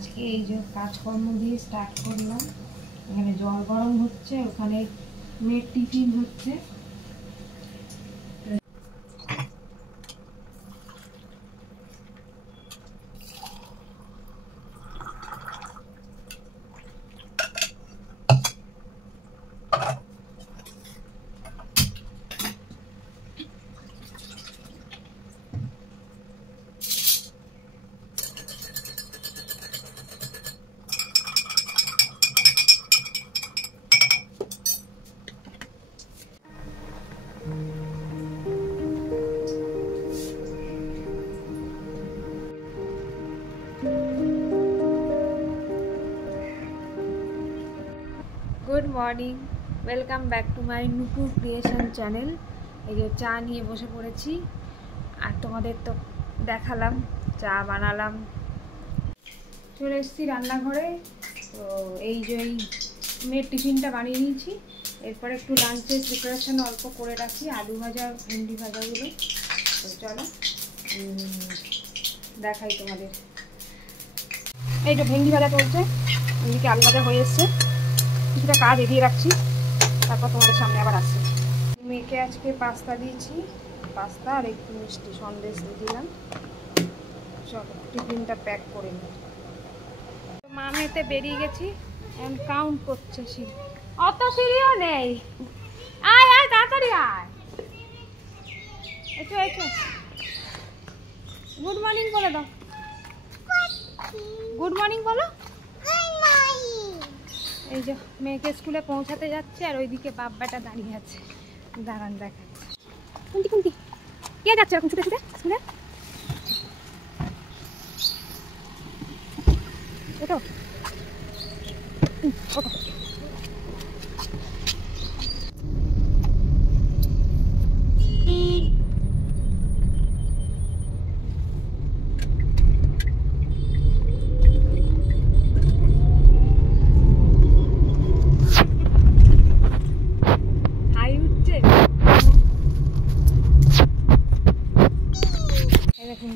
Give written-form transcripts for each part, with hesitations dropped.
আজকে এই যে কাজকর্ম দিয়ে স্টার্ট করলাম। এখানে জল গরম হচ্ছে, ওখানে মেয়ের টিফিন হচ্ছে। Good morning, welcome back to my Nupur creation channel. এই যে চা নিয়ে বসে পড়েছি, আর তোমাদের তো দেখালাম চা বানালাম। চলে এসেছি রান্নাঘরে। তো এই যে এই মেয়ের টিফিনটা বানিয়ে নিয়েছি, এরপরে একটু লাঞ্চের প্রিপারেশন অল্প করে রাখি, আলু ভাজা ভেন্ডি ভাজাগুলো। তো চলো দেখাই তোমাদের। এই যে ভেন্ডি ভাজা চলছে, এদিকে আলু ভাজা হয়ে এসছে, কিছুটা কাজ এগিয়ে রাখছি, তারপর তোমাদের সামনে আবার আসছি। মেয়েকে আজকে পাস্তা দিয়েছি, পাস্তা আর একটু মিষ্টি সন্দেশ দিয়ে দিলাম। চলো টিফিনটা প্যাক করে নিই। মামেতে বেরিয়ে গেছি, এখন কাউন্ট করছে সিঁড়ি, অত সিঁড়িও নেই। আয় আয় তাড়াতাড়ি আয়, এসো এসো। গুড মর্নিং বলে দাও, গুড মর্নিং বলো। এই যে মেয়েকে স্কুলে পৌঁছাতে যাচ্ছে, আর ওইদিকে বাব্বাটা দাঁড়িয়ে আছে। দাঁড়ান দেখাচ্ছে। কোনটি কোনটি কে যাচ্ছে এরকম ছুটে ছুটে স্কুলে? ওটো ওটো।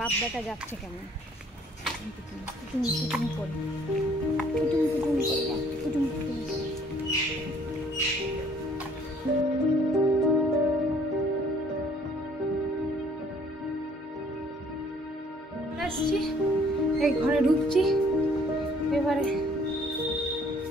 বাপ বেটা যাচ্ছে কেমন কুটুম কুটুম করে, কুটুম কুটুম করে যাচ্ছে, কুটুম কুটুম করে। আসছি, এই ঘরে ঢুকছি, এবারে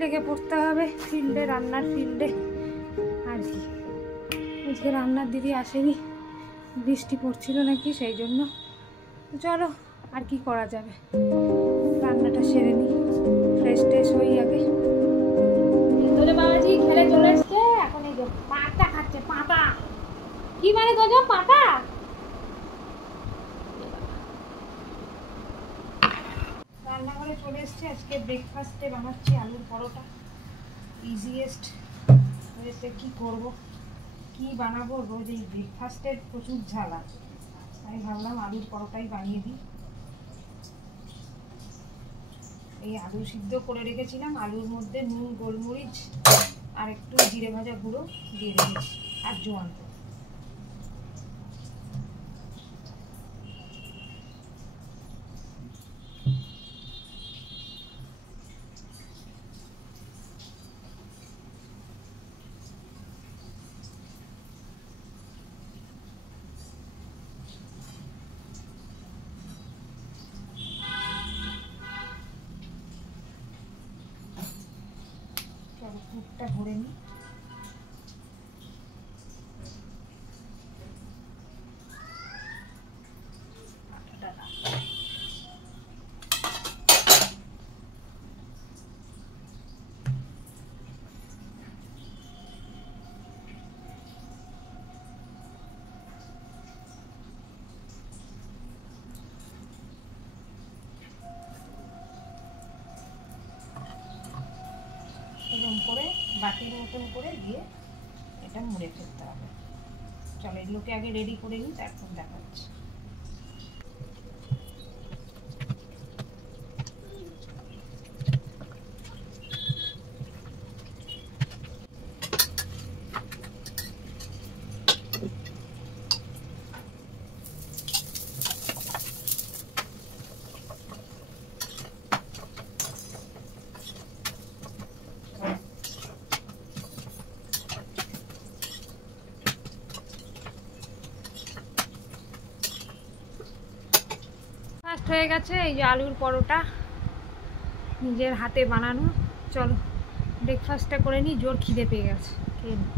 লেগে পড়তে হবে ফিল্ডে, রান্নার ফিল্ডে। আর কি আজকে রান্নার দিদি আসেনি, বৃষ্টি পড়ছিল নাকি, সেই জন্য। চলো আর কি করা যাবে, রান্নাটা সেরে নিই, ফ্রেশ ট্রেশ হই আগে। তোদের বাবাজি খেলে চলে এসছে, এখন এই যে পাতা খাচ্ছে। পাতা কি মানে তোদের পাতা? রান্নাঘরে চলে এসছে, আজকে ব্রেকফাস্টে বানাচ্ছি আলুর পরোটা, ইজিয়েস্ট। এতে কি করব, কি বানাবো, রোজ এই ব্রেকফাস্টের প্রচুর ঝালা, আমি ভাবলাম আলুর পরোটাই বানিয়ে দিই। এই আলু সিদ্ধ করে রেখেছিলাম, আলুর মধ্যে নুন গোলমরিচ আর একটু জিরে ভাজা গুঁড়ো দিয়ে রেখেছি, আর জোয়ান। মুখটা ভরে নিই। এরকম করে বাটির মতন করে দিয়ে এটা মুড়ে ফেলতে হবে। চলো এগুলোকে আগে রেডি করে নিই, তারপর দেখাচ্ছি। হয়ে গেছে। এই যে আলুর পরোটা নিজের হাতে বানানো। চলো ব্রেকফাস্টটা করে নিই, জোর খিদে পেয়ে গেছে, খেয়ে নিই।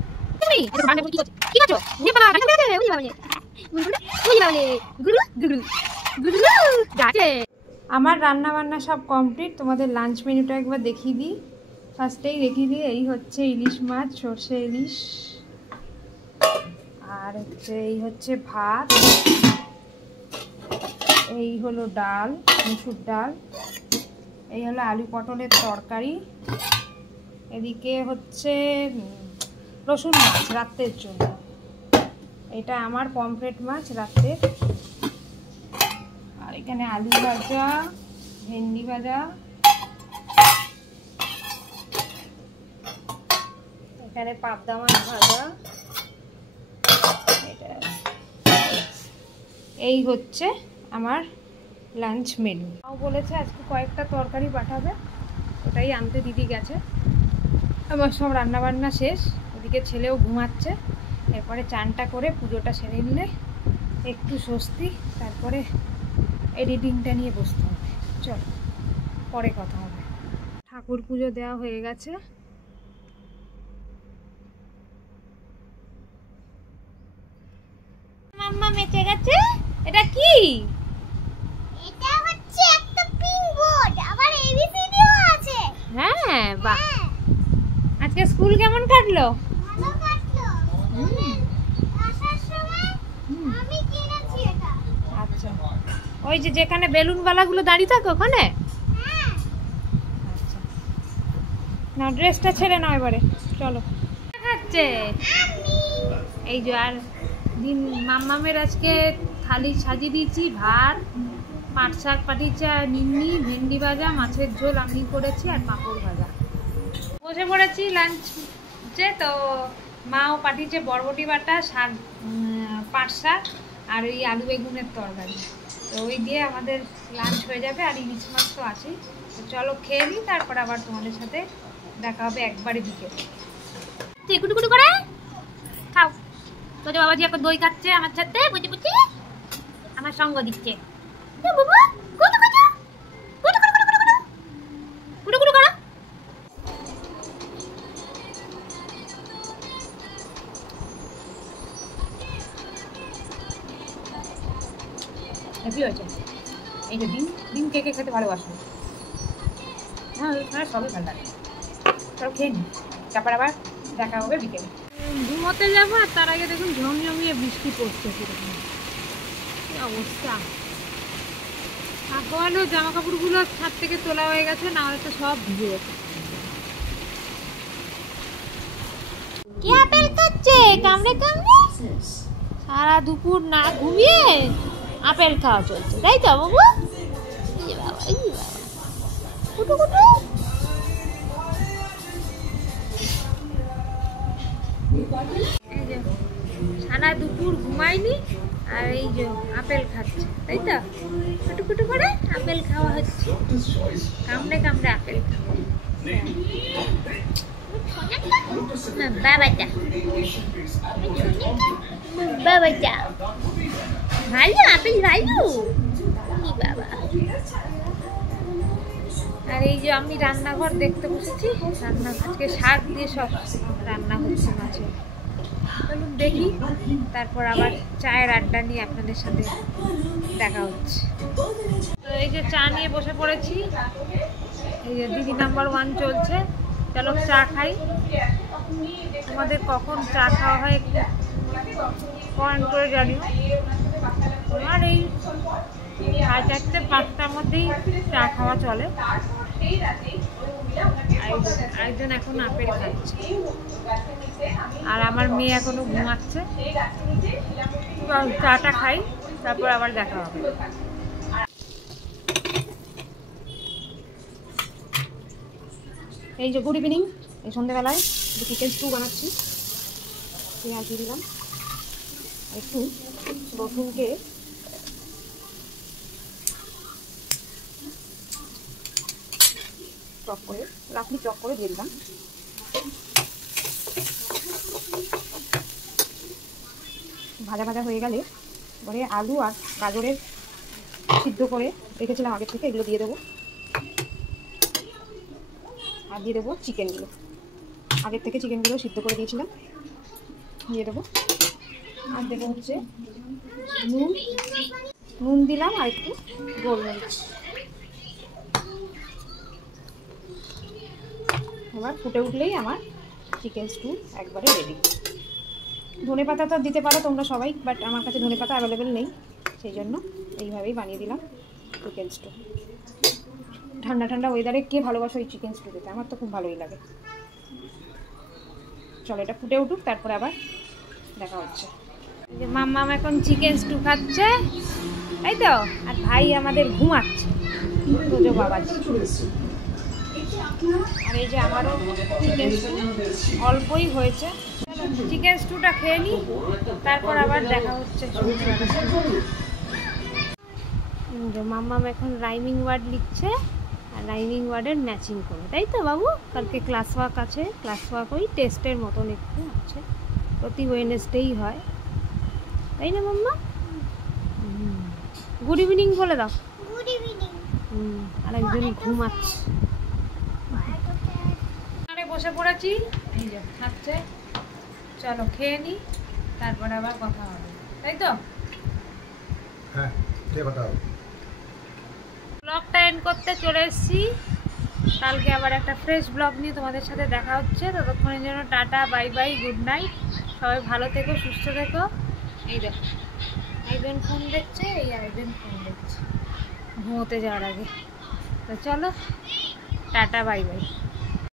আমার রান্না বান্না সব কমপ্লিট। তোমাদের লাঞ্চ মেনুটা একবার দেখিয়ে দিই। ফার্স্টেই দেখিয়ে দিই, এই হচ্ছে ইলিশ মাছ, সর্ষে ইলিশ, আর হচ্ছে এই হচ্ছে ভাত, এই হলো ডাল, মুসুর ডাল, এই হলো আলু পটলের তরকারি, এদিকে হচ্ছে রসুন মাছ রাত্রের জন্য, এটা আমার পমফ্রেট মাছ রাত্রের, আর এখানে আলু ভাজা, ভেন্ডি ভাজা, এখানে পাবদা মাছ ভাজা, এই হচ্ছে আমার লাঞ্চ মেনু। ও বলেছে আজকে কয়েকটা তরকারি পাঠাবে, ওটাই আনতে দিদি গেছে। আমার সব রান্নাবান্না শেষ, ওদিকে ছেলেও ঘুমাচ্ছে। এরপরে চানটা করে পুজোটা সেরে নিলে একটু স্বস্তি, তারপরে এডিটিংটা নিয়ে বসতে হবে। চলো পরে কথা হবে। ঠাকুর পুজো দেওয়া হয়ে গেছে। মাম্মা মেচে গেছে। এটা কি? এটা হচ্ছে একটা পিন বোর্ড, আবার এবিসিডিও আছে। হ্যাঁ বাহ। আজকে স্কুল কেমন কাটলো? ভালো কাটলো। আসার সময় আমি কিনেছি এটা। আচ্ছা, ওই যে যেখানে বেলুন বালাগুলো দাঁড়িয়ে থাকে ওখানে? হ্যাঁ। আচ্ছা, না ড্রেসটা ছেড়ে নাও এবারে। চলো খাচ্ছে এই যে। আর দিন মাম্মামের আজকে থালি সাজিয়ে দিয়েছি, ভাত, পাট শাক পাঠিয়েছে, আর নিম্নি, ভেন্ডি ভাজা, মাছের ঝোল আমি করেছি, আর পাঁপড় ভাজা। বসে পড়েছি লাঞ্চে। তো মাও পাঠিয়েছে বরবটি বাটা, শাক, পাট শাক, আর ওই আলু বেগুনের তরকারি। তো ওই দিয়ে আমাদের লাঞ্চ হয়ে যাবে, আর ইলিশ মাছ তো আছেই। তো চলো খেয়ে নিই, তারপর আবার তোমাদের সাথে দেখা হবে একবারে বিকেলে। কুটু কুটু করে খাও। তো বাবাজি এখন দই খাচ্ছে আমার সাথে বুঝি বুঝি, আমার সঙ্গ দিচ্ছে। এই যে ডিম, ডিম কে কে খেতে ভালোবাসো? হ্যাঁ সবই ভালো লাগে। চলো খেয়ে নিই, তারপর আবার দেখা হবে বিকেলে। ঘুমোতে যাবো, আর তার আগে দেখুন ঝমঝমিয়ে বৃষ্টি পড়ছে। সেরকম কি অবস্থা। ভালো জামা কাপড়গুলো ছাদ থেকে তোলা হয়ে গেছে, না হলে তো সব ভিজে গেছে। কি আপেল খাচ্ছে কামড়ে কামড়ে? সারা দুপুর না ঘুমিয়ে আপেল খাওয়া চলছে, তাই তো বাবু? এই বাবা, এই বাবা, কুটু কুটু। এই যে সারা দুপুর ঘুমায়নি, আর এই যে আপেল খাচ্ছে, তাই তো? কুটু কুটু করে আপেল খাওয়া হচ্ছে, কামড়ে কামড়ে আপেল খাওয়া। বাবাটা বাবাটা ভালো আপেল, ভালো বাবা। আর এই যে আমি রান্নাঘর দেখতে বসেছি, আজকে শাক দিয়ে সব রান্না হচ্ছে মাছের। চলুন দেখি, তারপর আবার চায়ের আড্ডা নিয়ে আপনাদের সাথে দেখা হচ্ছে। তো এই যে চা নিয়ে বসে পড়েছি, এই যে দিদি নাম্বার 1 চলছে। চলো চা খাই। তোমাদের কখন চা খাওয়া হয় একটু কমেন্ট করে জানিও। আমার এই 4:30 5টার মধ্যেই চা খাওয়া চলে। একজন এখন আপেল খাচ্ছে, আর আমার মেয়ে এখনো ঘুমাচ্ছে। চাটা খাই, তারপর আবার দেখা হবে। এই যে গুড ইভিনিং, এই সন্ধ্যেবেলায় চিকেন স্টু বানাচ্ছি। পেঁয়াজ দিয়ে দিলাম, একটু রসুনকে চপ করে, রাখলি চপ করে দিয়ে দিলাম। ভাজা ভাজা হয়ে গেলে এবারে আলু আর গাজরের সিদ্ধ করে রেখেছিলাম আগের থেকে, এগুলো দিয়ে দেবো। আর দিয়ে দেবো চিকেনগুলো, আগের থেকে চিকেনগুলো সিদ্ধ করে দিয়েছিলাম, দিয়ে দেবো। আর দেবো হচ্ছে নুন দিলাম, আর একটু গোলমরিচ। এবার ফুটে উঠলেই আমার চিকেন স্টু একবারে রেডি। ধনেপাতা তো দিতে পারো তোমরা সবাই, বাট আমার কাছে ধনেপাতা অ্যাভেলেবেল নেই, সেই জন্য এইভাবেই বানিয়ে দিলাম চিকেন স্টু। ঠান্ডা ঠান্ডা ওয়েদারে কে ভালোবাসো এই চিকেন স্টু খেতে? আমার তো খুব ভালোই লাগে। চলো এটা ফুটে উঠুক, তারপরে আবার দেখা হচ্ছে। যে মাম্মাম এখন চিকেন স্টু খাচ্ছে, তাই তো? আর ভাই আমাদের ঘুমাচ্ছে, তোজো বাবাজি। আর এই যে আমারও চিকেন স্টু অল্পই হয়েছে। চিকেন স্টুটা খেয়ে নিই, তারপর আবার দেখা হচ্ছে। মাম্মাম এখন রাইমিং ওয়ার্ড লিখছে, আর রাইমিং ওয়ার্ডের ম্যাচিং করে, তাই তো বাবু? কালকে ক্লাস ওয়ার্ক আছে, ক্লাস ওয়ার্ক ওই টেস্টের মতন একটু আছে, প্রতি ওয়েডনেসডেই হয়, তাই না মাম্মা? গুড ইভিনিং বলে দাও। Good evening. আর একজন ঘুমাচ্ছে। বসে পড়েছি, এই যে খাচ্ছে। চলো খেয়ে নি, তারপর আবার কথা হবে, তাই তো? হ্যাঁ, কথা হবে। ব্লগটা এন্ড করতে চলে এসেছি। কালকে আবার একটা ফ্রেশ ব্লগ নিয়ে তোমাদের সাথে দেখা হচ্ছে। ততক্ষণের জন্য tata, bye bye, good night. সবাই ভালো থেকো, সুস্থ থেকো। এই দেখো একজন ফোন দেখছে, এই আরেকজন ফোন দেখছে ঘুমোতে যাওয়ার আগে। তো চলো টাটা, বাই বাই।